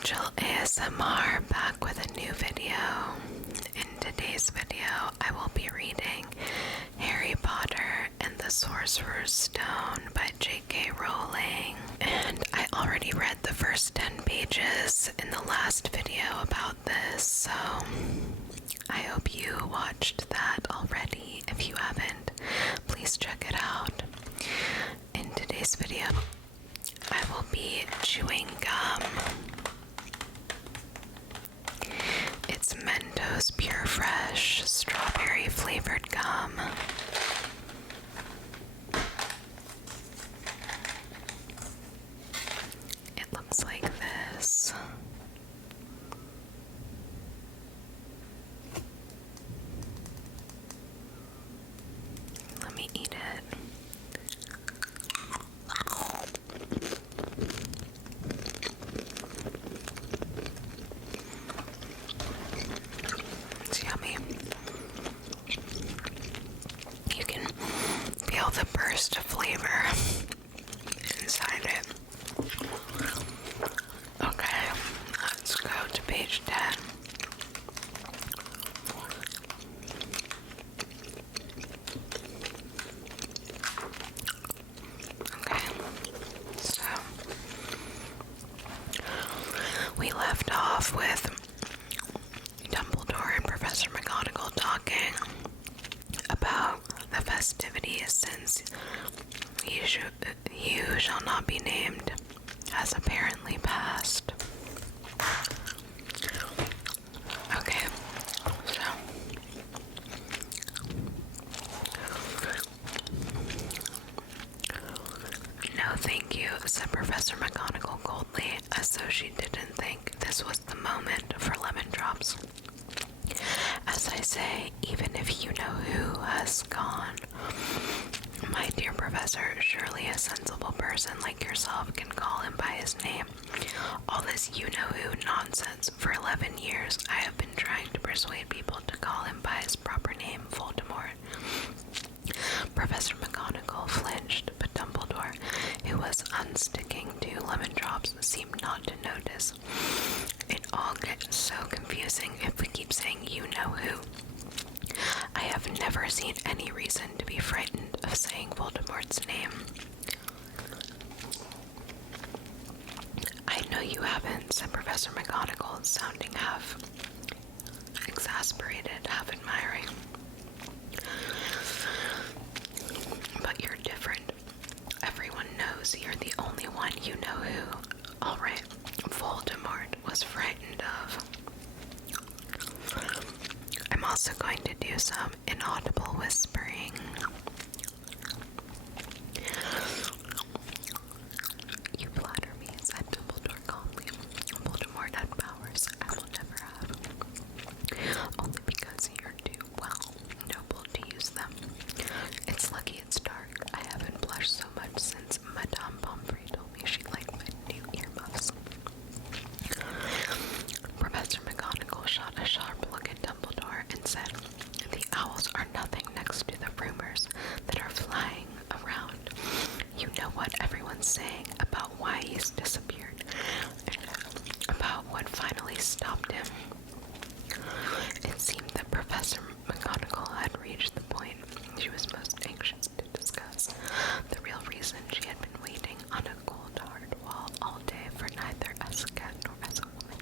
Rachel ASMR back with a new video. In today's video, I will be reading Harry Potter and the Sorcerer's Stone by J.K. Rowling. And I already read the first 10 pages in the last video about this, so I hope you watched that already. If you haven't, please check it out. In today's video, I will be chewing gum. It's Mentos Pure Fresh strawberry flavored gum. It looks like this. Let me eat it. It's yummy. You can feel the burst of flavor inside it. Okay, let's go to page 10. Okay, so we left off with Dumbledore and Professor McGonagall talking about the festivities since you shall not be named has apparently passed. Okay, so no thank you, said Professor McGonagall coldly, as though she didn't think this was the moment for lemon drops. As I say, even if you know who has gone, my dear Professor, surely a sensible person like yourself can call him by his name. All this you-know-who nonsense. For 11 years, I have been trying to persuade people to call him by his proper name, Voldemort. Professor McGonagall flinched, but Dumbledore, who was unsticking 2 lemon drops, seemed not to notice. It all gets so confusing if we keep saying you-know-who. I have never seen any reason to be frightened of saying Voldemort's name. I know you haven't, said Professor McGonagall, sounding half exasperated, half admiring. But you're different. Everyone knows you're the only one you know who. All right, Voldemort was frightened of. I'm also going to do some inaudible whispering. You flatter me, said Dumbledore calmly. Voldemort had powers I will never have. Only because you're too, well, noble to use them. It's lucky it's dark. I haven't blushed so much since Madame Pomfrey told me she liked my new earmuffs. Professor McGonagall shot a sharp look at Dumbledore and said, the owls are nothing next to the rumors that are flying around. You know what everyone's saying about why he's disappeared, and about what finally stopped him. It seemed that Professor McGonagall had reached the point she was most anxious to discuss, the real reason she had been waiting on a cold hard wall all day, for neither as a cat nor as a woman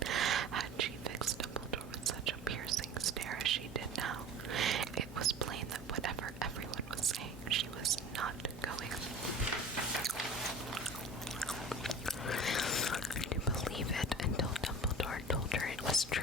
had she fixed Dumbledore with such a piercing stare as she did now. It was plain that whatever everyone was saying, she was not going to believe it until Dumbledore told her it was true.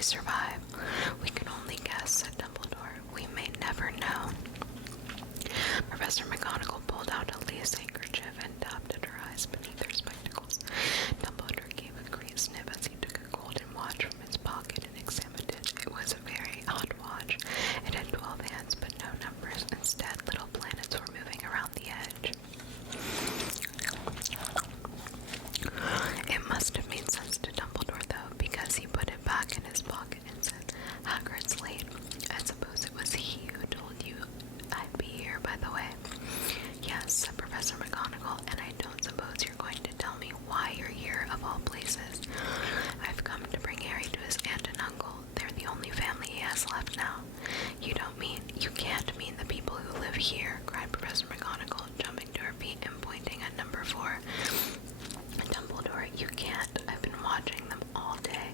Harry survive? We can only guess, said Dumbledore. We may never know. Professor McGonagall pulled out a lace handkerchief and dabbed at her eyes beneath her spectacles. Dumbledore gave a great snip as he took a golden watch from his pocket and examined it. It was a very odd watch. It had 12 hands but no numbers. Instead, little planets were moving around the edge. It must have made sense to Dumbledore, though, because he put it back in his pocket and said, Hagrid's late. I suppose it was he who told you I'd be here, by the way. Yes, said Professor McGonagall, and I don't suppose you're going to tell me why you're here, of all places. I've come to bring Harry to his aunt and uncle. They're the only family he has left now. You can't mean the people who live here, cried Professor McGonagall, jumping to her feet and pointing at number 4. Dumbledore, you can't. I've been watching them all day.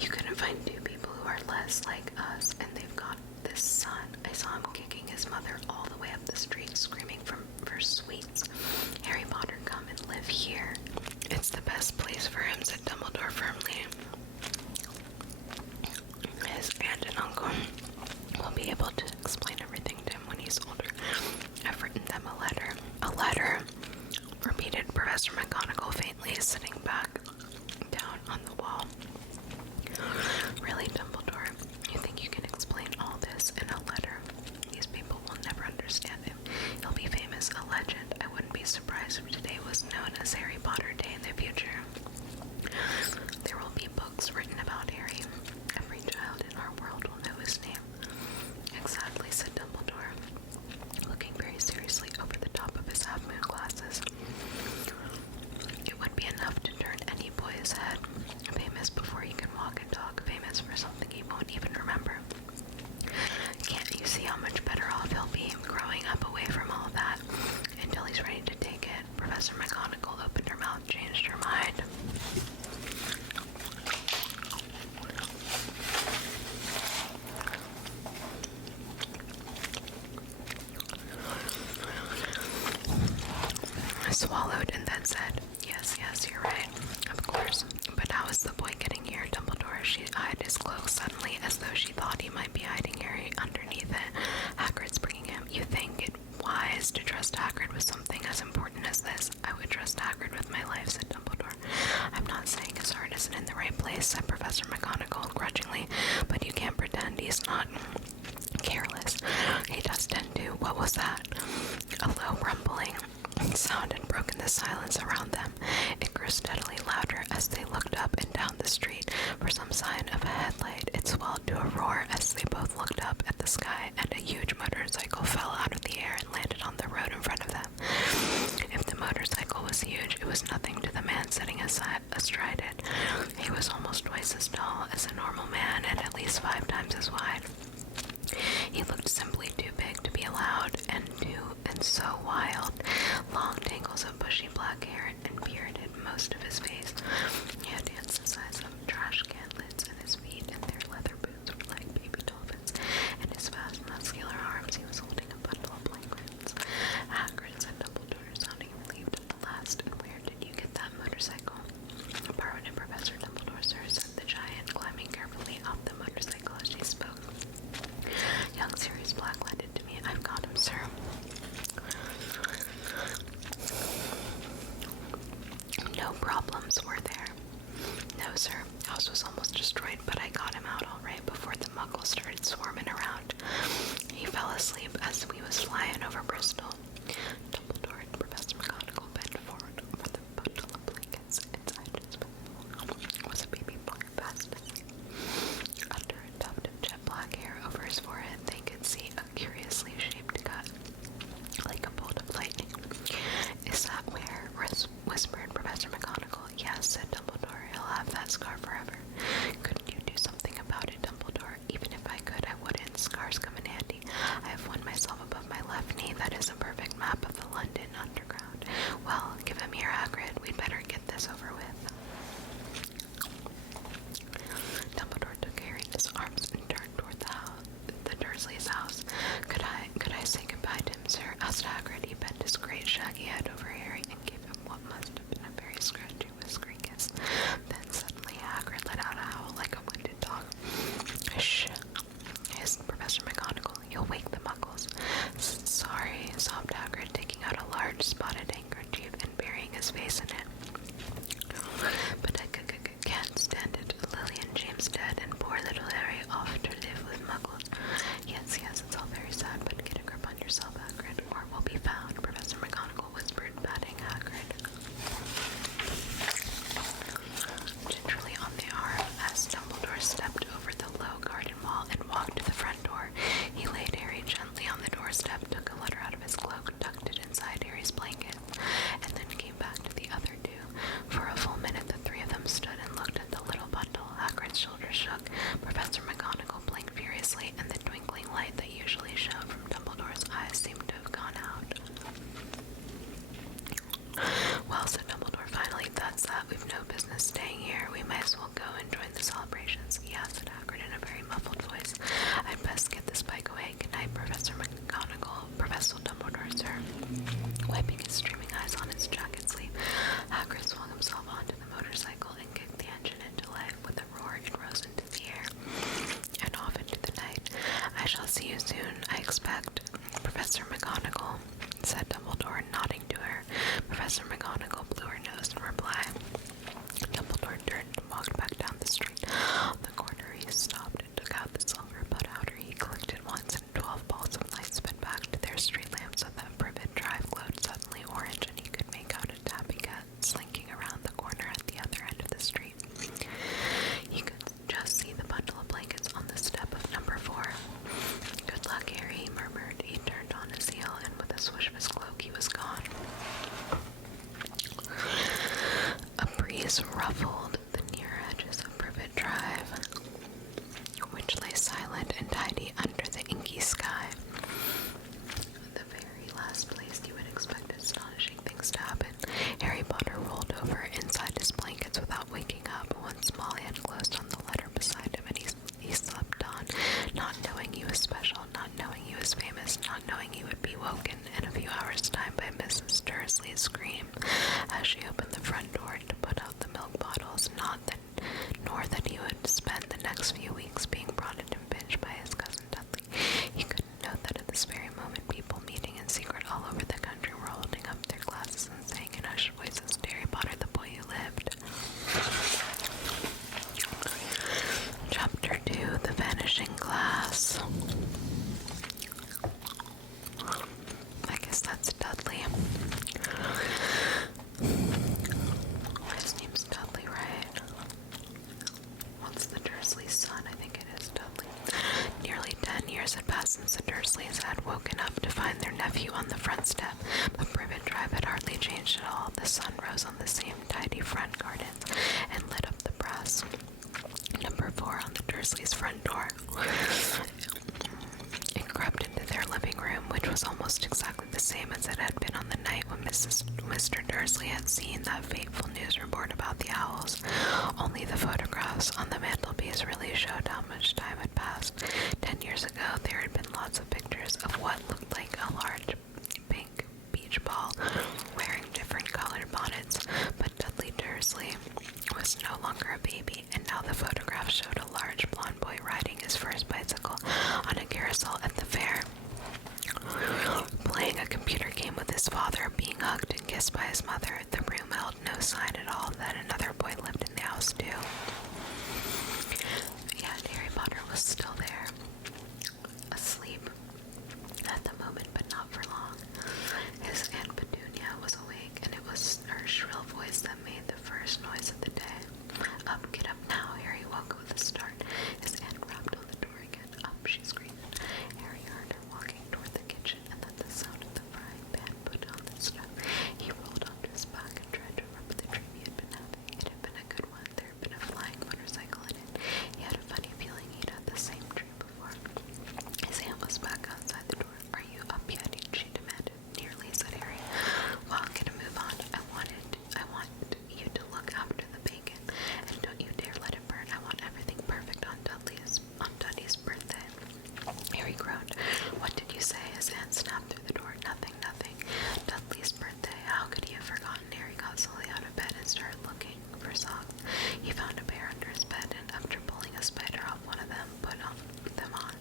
You couldn't find 2 people who are less like us, and they've got this son. I saw him kicking his mother all the way up the street, screaming for sweets. Harry Potter, come and live here. It's the best place for him, said Dumbledore firmly. His aunt and uncle will be able to explain everything to him when he's older. I've written them a letter. A letter, repeated Professor McGonagall faintly, sitting back down on the wall. Really, Dumbledore, you think you can explain all this in a letter? These people will never understand him. He'll be famous, a legend. I wouldn't be surprised if today was known as Harry Potter Day in the future. There will be books written about Harry. Every child in our world will know his name. Exactly, said Dumbledore, looking very seriously over the top of his half-moon glasses. It would be enough to turn any boy's head. Famous before he can walk and talk, famous for something he won't even remember. Can't you see how much better off he'll be growing up away from all that until he's ready to take it? Professor McGonagall opened her mouth, changed her mind. I swallowed and then said, yes, you're right. Of course. But how is the boy getting here, Dumbledore? She eyed his cloak suddenly, as though she thought he might be hiding Harry underneath it. Hagrid's bringing him. You think it wise to trust Hagrid with something as important as this? I would trust Hagrid with my life, said Dumbledore. I'm not saying his heart isn't in the right place, said Professor McGonagall grudgingly, but you can't pretend he's not careless. He does tend to. What was that? A low rumbling sound had broken the silence around them. It grew steadily louder as they looked up and down the street for some sign of a headlight. It swelled to a roar as they both looked up at the sky, and a huge motorcycle fell out of the air and landed on the road in front of them. If the motorcycle was huge, it was nothing to the man sitting astride it. He was almost twice as tall as a normal man and at least 5 times as wide. He looked simply too big to be allowed, and so wild. Long tangles of bushy black hair and beard hid most of his face. He had hands the size of trash can lids, and his feet and their leather boots were like baby dolphins. In his vast muscular arms he was holding a bundle of blankets. Hagrid, said Dumbledore, sounding relieved at the last. And where did you get that motorcycle? Borrowed it, Professor Dumbledore, sir, said the giant, climbing carefully off the motorcycle as she spoke. Young Sirius Black lent it to me. I've got him, sir. No problems worth as well go and join the celebrations. Yeah, said Hagrid in a very muffled voice. I'd best get this bike away. Good night, Professor McGonagall. Professor Dumbledore, sir. Wiping his streaming eyes on his jacket sleeve, Hagrid swung himself onto the motorcycle and kicked the engine into life. With a roar, it rose into the air and off into the night. I shall see you soon, I expect, Professor McGonagall, said Dumbledore, nodding to her. Professor McGonagall blew her nose in reply. Dumbledore turned and walked back down the street. On the corner, he stopped and took out the silver powder. He clicked it once, and 12 balls of light sped back to their street lamp so that Privet Drive glowed suddenly orange, and he could make out a tabby cat slinking around the corner at the other end of the street. He could just see the bundle of blankets on the step of number 4. Good luck, Harry, he murmured. He turned on his heel, and with a swish of his cloak, he was gone. A breeze ruffled the near edges of Privet Drive, which lay silent and tidy under the inky sky. The very last place you would expect astonishing things to happen. Harry Potter rolled over inside his blankets without waking up. Once Molly had closed on the letter beside him, and he slept on, not knowing he was special, not knowing he was famous, not knowing he would be woken in a few hours' time by Mrs. Dursley's scream as she opened the front door to put out the milk bottles, nor that he would spend the next few weeks being brought into binge by his cousin Dudley. He couldn't know that at this very moment people meeting in secret all over the country were holding up their glasses and saying in hushed voices, Harry Potter, the boy who lived. Chapter 2, The Vanishing Glass. I guess that's Dudley. His name's Dudley, right? What's the Dursleys' son? I think it is Dudley. Nearly 10 years had passed since the Dursleys had woken up to find their nephew on the front step, but Privet Drive had hardly changed at all. The sun rose on the same tidy front gardens and lit up the brass number 4 on the Dursleys' front door. It crept into their living room, which was almost exactly the same as it had been on the night when Mr. Dursley had seen that fateful news report about the owls. Only the photographs on the mantelpiece really showed how much time had passed. 10 years ago, there had been lots of pictures of what looked like a large pink beach ball wearing different colored bonnets, but Dudley Dursley was no longer a baby, and now the photograph showed a large blonde boy riding his first bicycle on a carousel at the fair, playing a computer game with his father, being hugged and kissed by his mother. The room held no sign at all that another boy lived in the house too. Yet Harry Potter was still there, asleep at the moment, but not for long. His Aunt Petunia was awake, and it was her shrill voice that made the first noise of the day. Up, get up now, Harry woke with a start. His aunt rapped on the door again. Up, she screamed. Harry heard her walking toward the kitchen, and then the sound of the frying pan put on the stove. He rolled onto his back and tried to remember the dream he had been having. It had been a good one. There had been a flying motorcycle in it. He had a funny feeling he'd had the same dream before. His aunt was back outside the door. Are you up yet? She demanded. Nearly, said Harry. Well, get a move on. I want you to look after the bacon, and don't you dare let it burn. I want everything perfect on Dudley's birthday. Harry groaned. What did you say? His aunt snapped through the door. Nothing. Dudley's birthday. How could he have forgotten? Harry got slowly out of bed and started looking for socks. He found a pair under his bed, and after pulling a spider off one of them, put them on.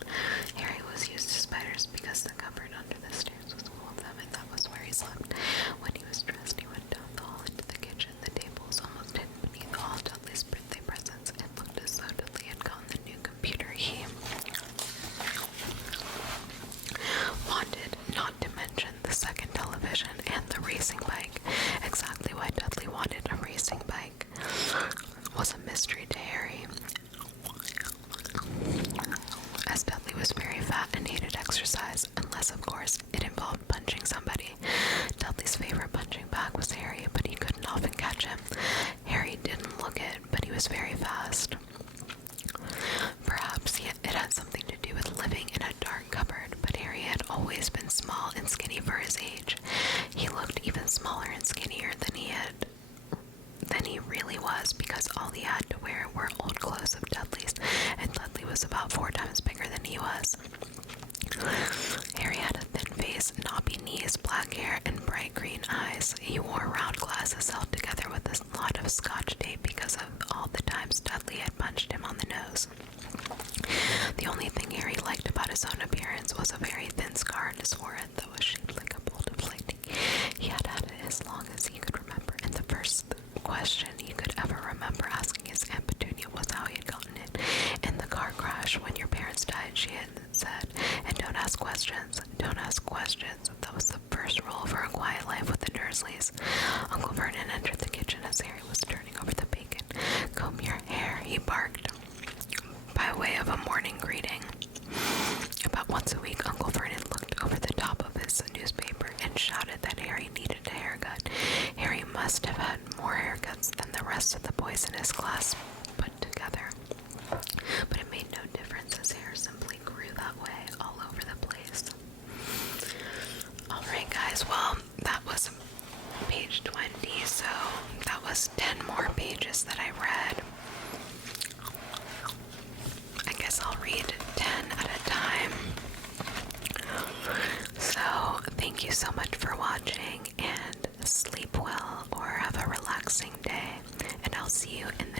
Harry was used to spiders because the cupboard under the stairs was full of them, and that was where he slept. When he was dressed, he went down the hall into the kitchen. The table was almost hidden beneath all Dudley's birthday presents. It looked as though Dudley had gotten the new computer he wanted, not to mention the second television and the racing bike. Exactly why Dudley wanted a racing bike was a mystery to Harry, as Dudley was very fat and hated exercise, unless, of course, it involved punching somebody. Dudley's favorite punching bag was Harry, but he couldn't often catch him. Harry didn't look it, but he was very fast. Perhaps it had something to do with living in a dark cupboard, but Harry had always been small and skinny for his age. He looked even smaller and skinnier than he really was, because all he had had to wear were old clothes of Dudley's, and Dudley was about 4 times bigger than he was. Harry had a thin face, knobby knees, black hair, and bright green eyes. He wore round glasses held together with a lot of scotch tape because of all the times Dudley had punched him on the nose. The only thing Harry liked about his own appearance was a very thin scar on his forehead that was shaped like a bolt of lightning. He had had it as long as he could remember, and the first question he could ever remember asking his Aunt Petunia was how he had gotten it. In the car crash when your parents died, she had said, and don't ask questions, don't ask questions. That was the first rule for a quiet life with the Dursleys. Uncle Vernon entered the kitchen as Harry was turning over the bacon. "Comb your hair," he barked, by way of a morning greeting. About once a week, Uncle Vernon looked over the top of his newspaper and shouted that Harry needed a haircut. Harry must have had more haircuts than the rest of the boys in his class put together. But it made no difference. His hair simply grew that way all over the place. Alright guys, well, that was page 20, so that was 10 more pages that I read. I guess I'll read 10 at a time. So, thank you so much for watching, and sleep well or have a relaxing day, and I'll see you in